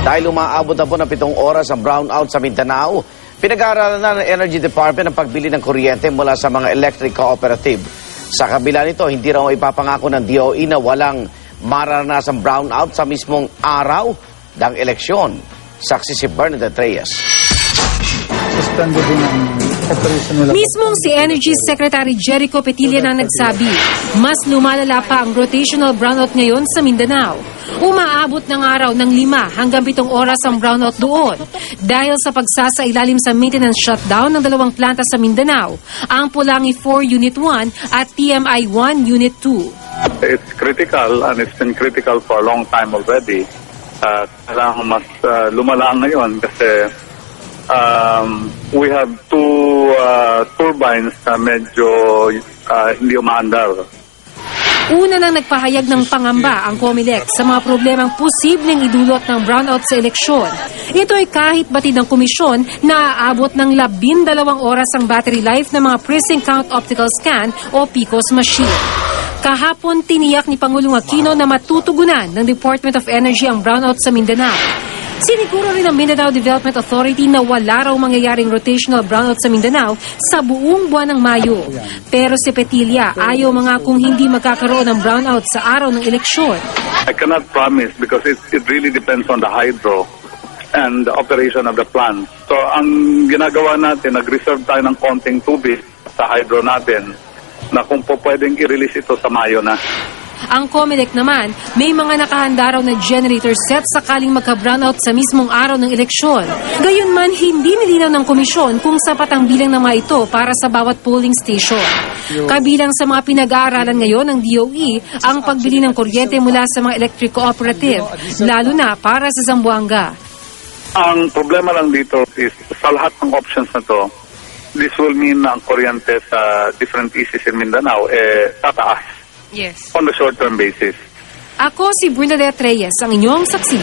Dahil umaabot na po ng 7 oras ang brownout sa Mindanao, pinag-aaralan na ng Energy Department ang pagbili ng kuryente mula sa mga electric cooperative. Sa kabila nito, hindi raw ipapangako ng DOE na walang maranasang brownout sa mismong araw ng eleksyon. Saksi si Bernadette Reyes. Suspended din ang operation nila. Mismong si Energy Secretary Jericho Petilla na nagsabi, mas lumalala pa ang rotational brownout ngayon sa Mindanao. Umaabot ng araw ng 5 hanggang 7 oras ang brownout doon dahil sa pagsasailalim sa maintenance shutdown ng 2 planta sa Mindanao, ang Pulangi 4 Unit 1 at TMI 1 Unit 2. It's critical and it's been critical for a long time already. Kailangan mas lumala ngayon kasi we have 2 turbines na medyo hindi umaandar. Una nang nagpahayag ng pangamba ang COMELEC sa mga problemang posibleng idulot ng brownout sa eleksyon. Ito ay kahit batid ng komisyon na aabot ng 12 oras ang battery life ng mga precinct count optical scan o PCOS machine. Kahapon tiniyak ni Pangulong Aquino na matutugunan ng Department of Energy ang brownout sa Mindanao. Siniguro rin ng Mindanao Development Authority na wala raw mangyayaring rotational brownout sa Mindanao sa buong buwan ng Mayo. Pero si Petilla ayaw mga kung hindi magkakaroon ng brownout sa araw ng eleksyon. I cannot promise because it really depends on the hydro and the operation of the plant. So ang ginagawa natin, nag-reserve tayo ng konting tubig sa hydro natin na kung po pwedeng i-release ito sa Mayo na. Ang COMELEC naman, may mga nakahanda raw na generator set sakaling magka-brownout sa mismong araw ng eleksyon. Gayunman, hindi nilinaw ng komisyon kung sapat ang bilang ng mga ito para sa bawat polling station. Kabilang sa mga pinag-aaralan ngayon ng DOE ang pagbili ng kuryente mula sa mga electric cooperative, lalo na para sa Zamboanga. Ang problema lang dito is sa lahat ng options na to, this will mean na ang kuryente sa different pieces in Mindanao tataas. Yes. On the short-term basis. Ako si Bernadette Reyes, ang inyong saksi.